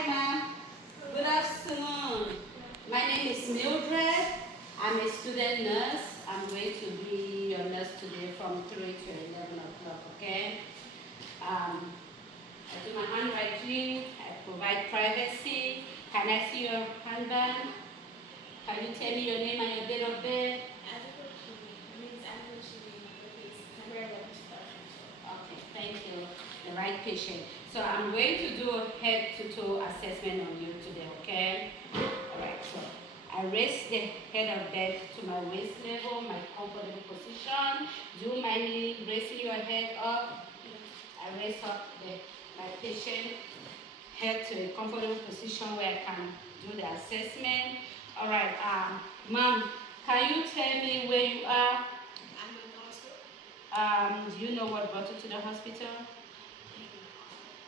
Hi, ma'am. Good afternoon. My name is Mildred. I'm a student nurse. I'm going to be your nurse today from 3 to 11 o'clock, okay? I do my hand hygiene. I provide privacy. Can I see your handband? Can you tell me your name and your date of birth? Okay, thank you. The right patient. So I'm going to do a head-to-toe assessment on you today, okay? Alright, so I raise the head of bed to my waist level, my comfortable position. Do you mind me raising your head up? I raise up my patient head to a comfortable position where I can do the assessment. Alright, ma'am, can you tell me where you are? I'm in the hospital. Do you know what brought you to the hospital?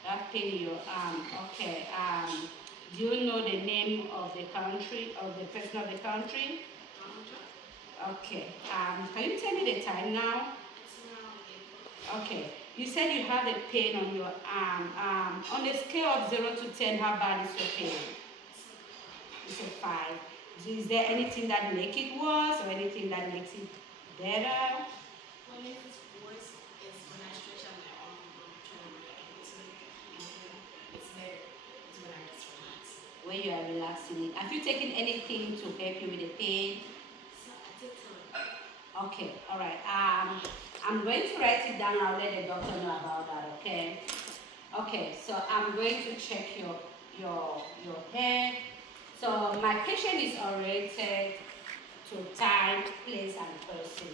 That pain in your arm. Okay. Do you know the name of the country, of the person of the country? Donald Trump. Okay. Can you tell me the time now? It's around 8 o'clock. Okay. You said you have a pain on your arm. On a scale of 0 to 10, how bad is your pain? It's a 5. Is there anything that makes it worse or anything that makes it better? What makes it worse is when I stretch out my arm and try to relax it. And it's better. It's when I just relax. When you are relaxing it. Have you taken anything to help you with the pain? So I take time. Okay, all right. I'm going to write it down. I'll let the doctor know about that. Okay. Okay. So I'm going to check your head. So my patient is oriented to time, place, and person.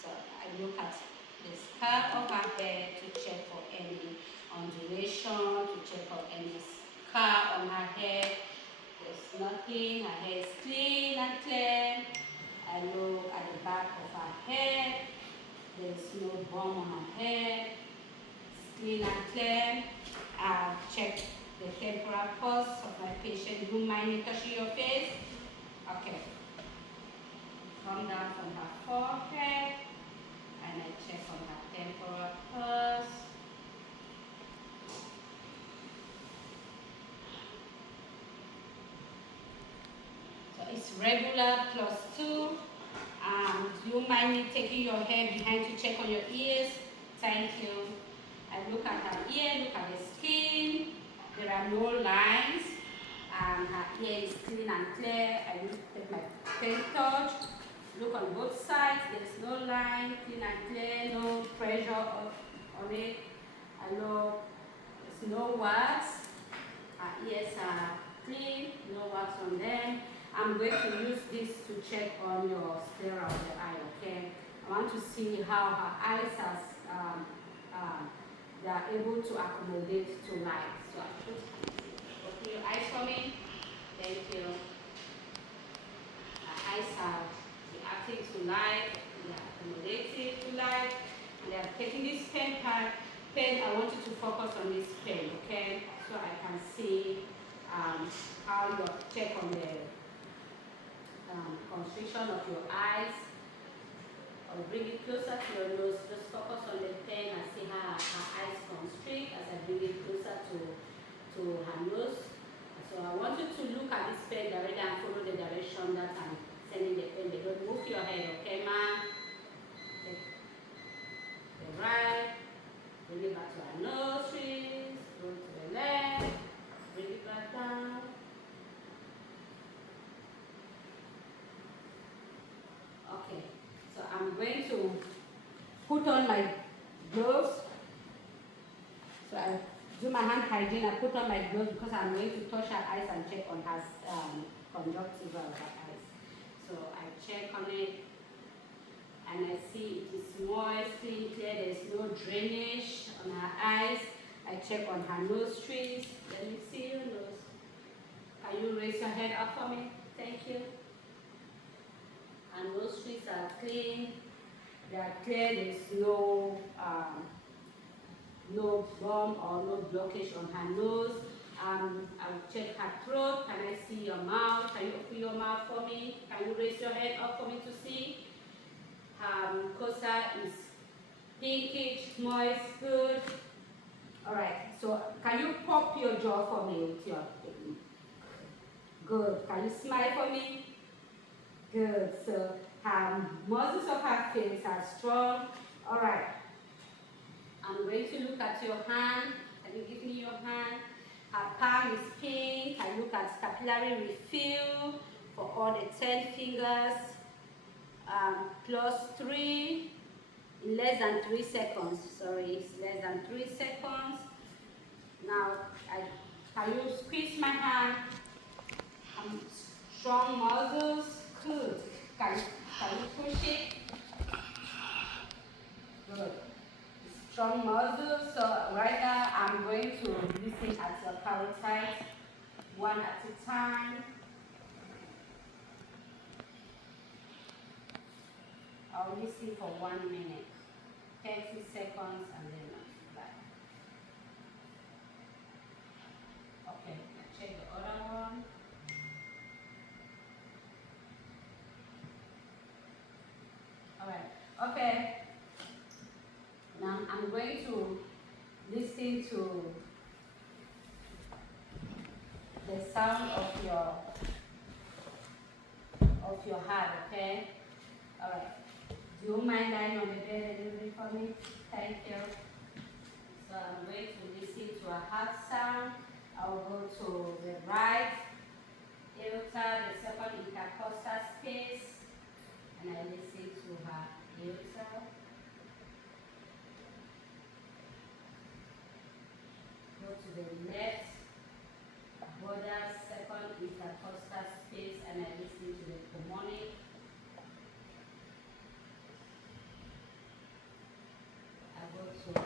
So I look at the scalp of her head to check for any undulation, to check for any scar on her head. There's nothing. Her hair is clean and clear. I look at the back of her head. There's no bump on her head. It's clean and clear. I've checked the temporal pulse of my patient. Do you mind me touching your face? Okay. Come down from her forehead and I check on her temporal pulse. So it's regular +2. Do you mind me taking your head behind to check on your ears? Thank you. I look at her ear, look at the skin. There are no lines. Her ear is clean and clear. I take my pen touch. Look on both sides. There's no line, clean and clear, no pressure on it. I look, there's no wax. Her ears are clean, no wax on them. I'm going to use this to check on your sclera of the eye, okay? I want to see how her eyes they are able to accommodate to light. So I open your eyes for me. Thank you. Her eyes are reacting to light, they are accommodating to light, and they are taking this pen. I want you to focus on this pen, okay? So I can see how you check on the constriction of your eyes. I'll bring it closer to your nose. Just focus on the pen and see how her eyes constrict as I bring it closer to her nose. So I want you to look at this pen directly and follow the direction that I'm sending the pen. Don't move your head, okay, ma'am? Take the right, bring it back to her nostrils, go to the left, bring it back down. Okay, so I'm going to put on my gloves. So I do my hand hygiene. I put on my gloves because I'm going to touch her eyes and check on her conjunctiva of her eyes. So I check on it and I see it is moist, clean, clear. There is no drainage on her eyes. I check on her nostrils. Let me see your nose. Can you raise your head up for me? Thank you. And nostrils are clean, they are clear, there is no bump or no blockage on her nose. I will check her throat. Can I see your mouth? Can you open your mouth for me? Can you raise your head up for me to see? Her mucosa is pinkish, moist, good. Alright, so can you pop your jaw for me with your, good. Can you smile for me? Good. So her muscles of her face are strong. Alright, I'm going to look at your hand. Can you give me your hand? Her palm is pink. I look at capillary refill for all the 10 fingers. Plus 3 in less than 3 seconds. Sorry, it's less than 3 seconds. Now, can you squeeze my hand? Strong muscles. Good. Can you push it? Good. Strong muscles. So right now I'm going to listen at your carotid one at a time. I'll listen for 1 minute, 30 seconds, and then I'll back. Okay, let's check the other one. Alright, okay. Now I'm going to listen to the sound of your heart, okay? Alright. Do you mind lying on the bed a little bit for me? Thank you. So I'm going to listen to a heart sound. I'll go to the right aorta, the second intercostal space, and I listen to her aorta. Go to the left border, second intercostal space, and I listen to the pulmonic. I go to the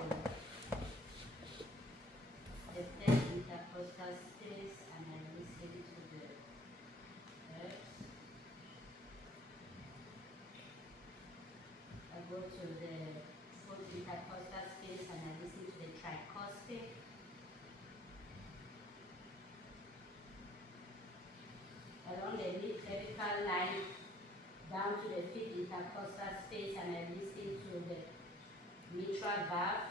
third intercostal space, and I listen to the herbs. I go to the fourth intercostal space, and I listen to the tricuspid. Along the cervical line down to the fifth intercostal space, and I listen to the mitral valve.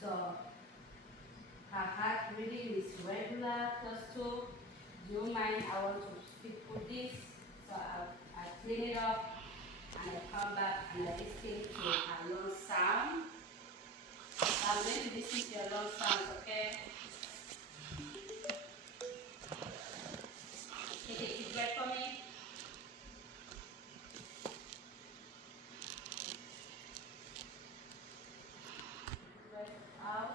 So her heart rhythm is regular, plus 2. Do you mind? I want to put this. So I clean it up, and I come back and I listen to her lung sound. I'm going to listen to your lung sound, okay? Take a deep breath for me. Breath out.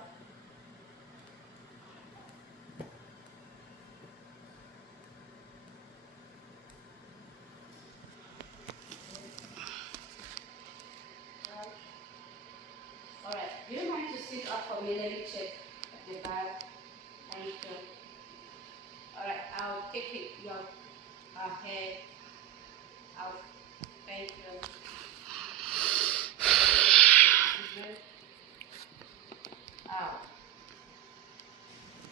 Alright, do you mind to sit up for me? Let me check the bag. Thank you. Alright, I'll take it, your head out. Thank you. Good. Out.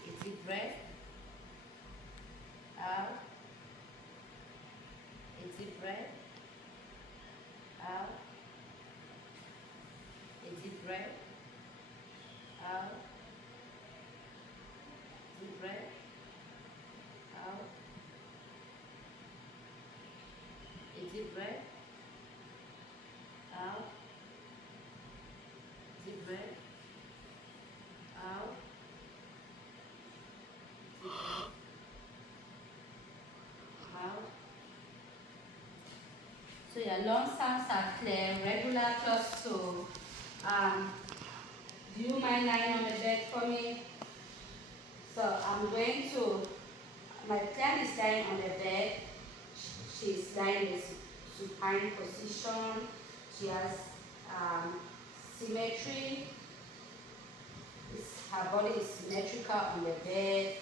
A deep breath. Out. A deep breath. Out. A deep breath. Out. Deep breath. Out. A deep breath. Out. Deep breath. Out. Deep breath. Out. So your lung sounds are clear, regular, plus 2. Do you mind lying on the bed for me? So I'm going to, my client is lying on the bed. She's lying in supine position. She has symmetry. Her body is symmetrical on the bed.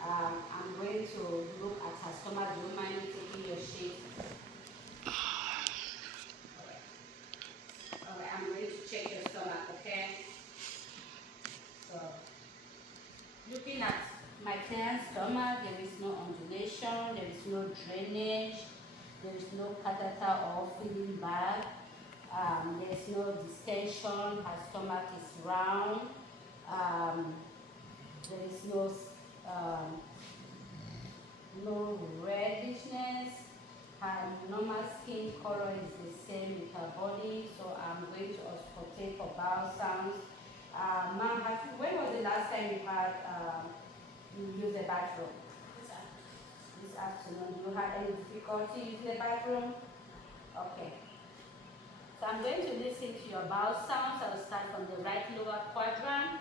I'm going to look at her stomach. Do you mind me taking your sheet? Alright, I'm going to check your stomach, okay? So, looking at my client's stomach, there is no undulation, there is no drainage, there is no catheter or feeding bag. There's no distension. Her stomach is round. Um, there is um, no reddishness. Her normal skin color is the same with her body. So I'm going to auscultate for bowel sounds. Ma'am, when was the last time you used the bathroom? This afternoon. Do you have any difficulty using the bathroom? Okay. So I'm going to listen to your bowel sounds. I'll start from the right lower quadrant.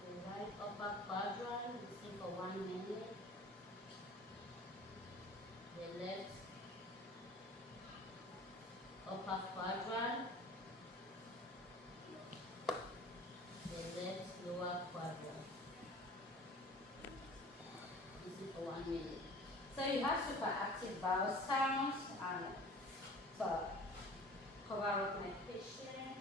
The right upper quadrant, listen for 1 minute. The left upper quadrant. The left lower quadrant. Listen for 1 minute. So you have super active bowel sounds, and so cover up my patient.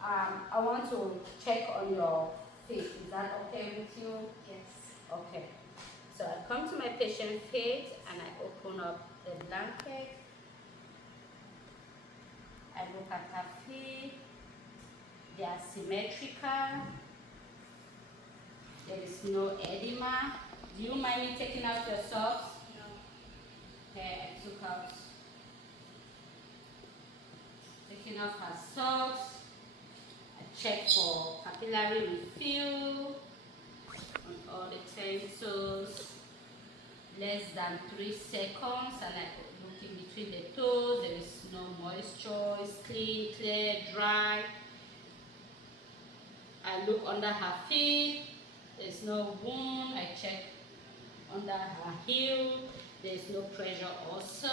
I want to check on your feet. Is that okay with you? Yes. Okay. So I come to my patient's feet and I open up the blanket. I look at her feet. They are symmetrical. There is no edema. Do you mind me taking out your socks? No. Okay, I took out, taking off her socks. I check for capillary refill on all the 10 toes. Less than 3 seconds, and I look in between the toes. There is no moisture. It's clean, clear, dry. I look under her feet. There's no wound. I check under her heel. There's no pressure also.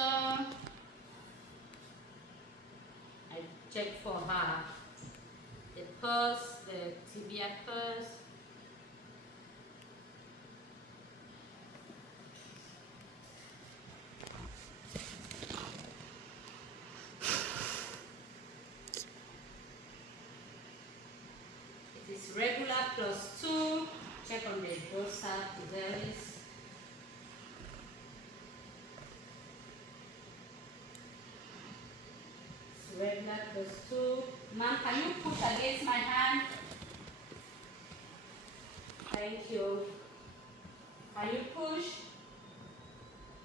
I check for her the pulse, the tibia pulse. It is regular +2. Check on the dorsal pubilis. It's regular +2. Ma'am, can you push against my hand? Thank you. Can you push?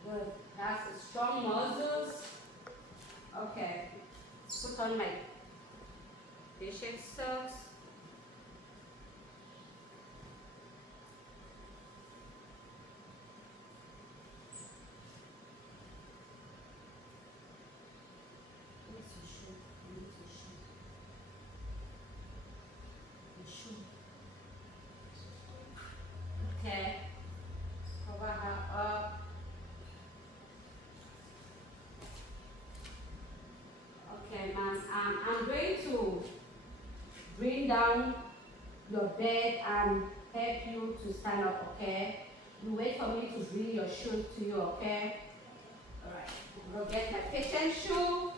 Good. That's strong muscles. Okay. Put on my patient socks. Okay. Cover her up. Okay, ma'am. I'm going to bring down your bed and help you to stand up, okay? You wait for me to bring your shoes to you, okay? Alright. I'm gonna get my patient shoe.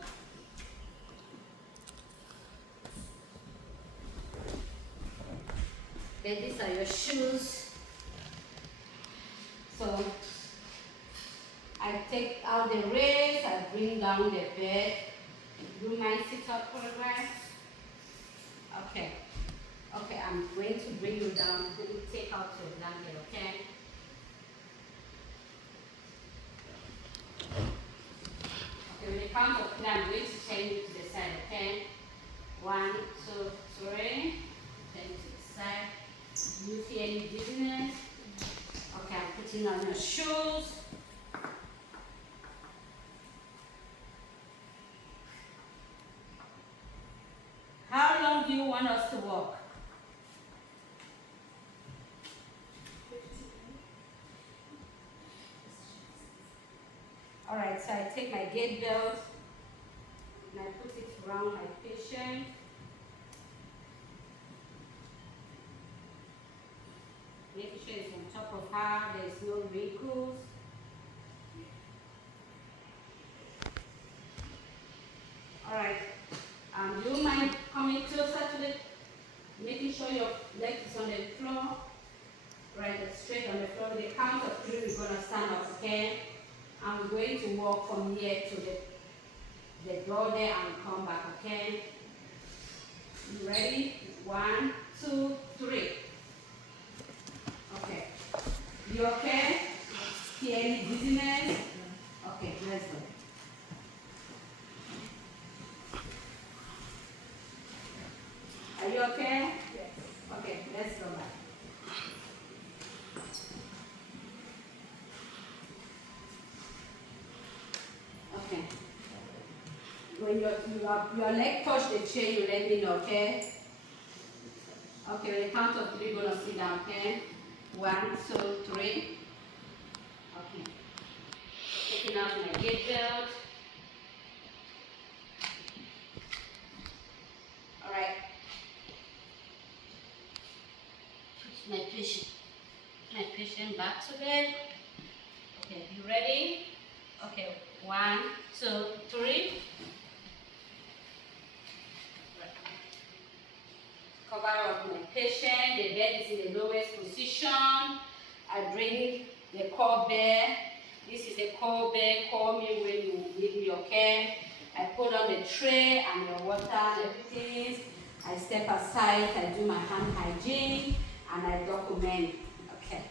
Then these are your shoes. So I take out the rails, I bring down the bed. Do you mind sit up for a while? Okay. Okay, I'm going to bring you down. Let me take out your blanket, okay? Okay, with the count of 3, I'm going to turn you to the side, okay? 1, 2, 3. Turn to the side. Do you feel any dizziness? Okay, I'm putting on your shoes. How long do you want us to walk? 15. Alright, so I take my gait belt and I put it around my patient. Making sure it's on top of her, there's no wrinkles. Alright, do you mind coming closer to the leg is on the floor. Right, straight on the floor. With the count of 3, we're going to stand up, okay? And we're going to walk from here to the door there and come back, okay? You ready? 1, 2, 3. Okay. You okay? See any dizziness? Okay, let's go. Are you okay? Yes. Okay, let's go back. Okay. When your leg touch the chair, you let me know, okay? Okay, when the count of 3, gonna sit down, okay? 1, 2, 3. Okay. Taking out my gate belt. Alright. Put my patient back to bed. Okay, you ready? Okay, 1, 2, 3. Cover up my patient. The bed is in the lowest position. I bring the core bear. This is the core bear. Call me when you need me, okay? I put on the tray and the water and everything. I step aside. I do my hand hygiene and I document. Okay.